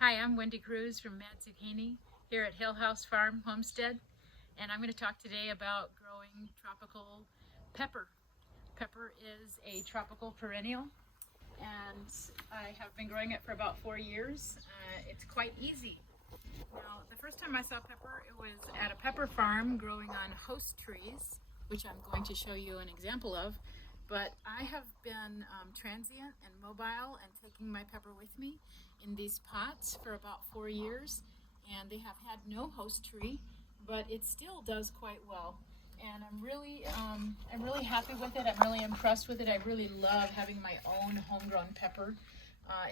Hi, I'm Wendy Grows from Mad Zucchini here at Hill House Farm Homestead, and I'm going to talk today about growing tropical pepper. Pepper is a tropical perennial, and I have been growing it for about 4 years. It's quite easy. Now, the first time I saw pepper, it was at a pepper farm growing on host trees, which I'm going to show you an example of. But I have been transient and mobile and taking my pepper with me in these pots for about 4 years. And they have had no host tree, but it still does quite well. And I'm really happy with it. I'm really impressed with it. I really love having my own homegrown pepper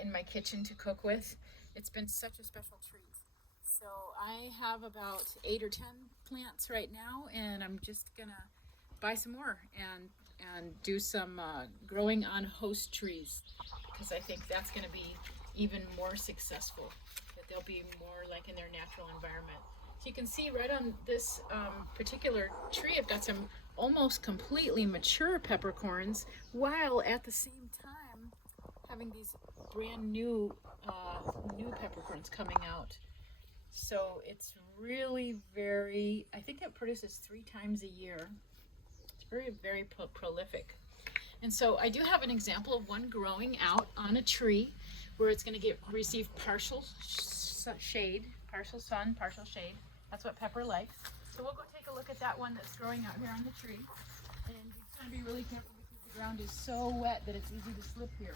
in my kitchen to cook with. It's been such a special treat. So I have about 8 or 10 plants right now, and I'm just gonna buy some more and do some growing on host trees because I think that's gonna be even more successful. That they'll be more like in their natural environment. So you can see right on this particular tree, I've got some almost completely mature peppercorns, while at the same time having these brand new peppercorns coming out. So it's really I think it produces 3 times a year. It's very prolific. And so I do have an example of one growing out on a tree where it's going to receive partial shade, partial sun, partial shade. That's what pepper likes. So we'll go take a look at that one that's growing out here on the tree. And you have to be really careful because the ground is so wet that it's easy to slip here.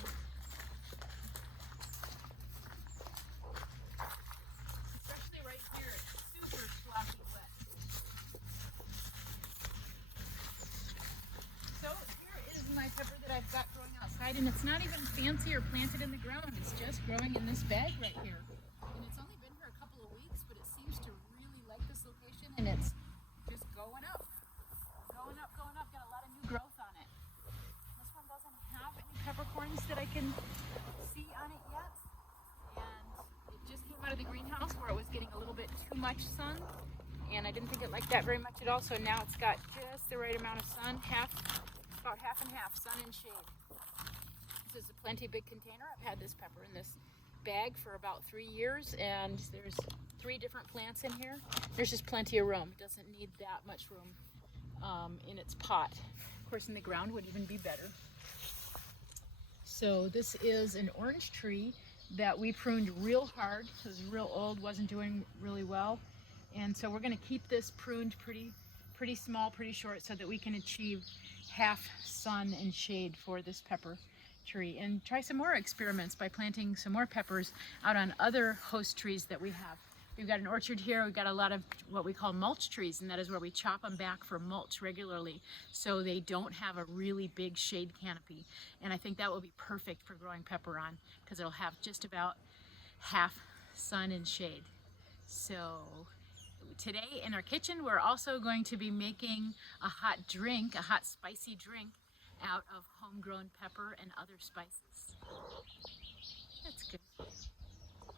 My pepper that I've got growing outside, and it's not even fancy or planted in the ground. It's just growing in this bag right here. And it's only been here a couple of weeks, but it seems to really like this location, and it's just going up. Going up, going up. Got a lot of new growth on it. This one doesn't have any peppercorns that I can see on it yet. And it just came out of the greenhouse where it was getting a little bit too much sun. And I didn't think it liked that very much at all, so now it's got just the right amount of sun, about half and half, sun and shade. This is a plenty big container. I've had this pepper in this bag for about 3 years, and there's 3 different plants in here. There's just plenty of room. It doesn't need that much room in its pot. Of course, in the ground would even be better. So this is an orange tree that we pruned real hard. It was real old, wasn't doing really well. And so we're going to keep this pruned pretty small, pretty short, so that we can achieve half sun and shade for this pepper tree, and try some more experiments by planting some more peppers out on other host trees that we have. We've got an orchard here. We've got a lot of what we call mulch trees, and that is where we chop them back for mulch regularly so they don't have a really big shade canopy. And I think that will be perfect for growing pepper on because it'll have just about half sun and shade. So today in our kitchen, we're also going to be making a hot spicy drink out of homegrown pepper and other spices. That's good.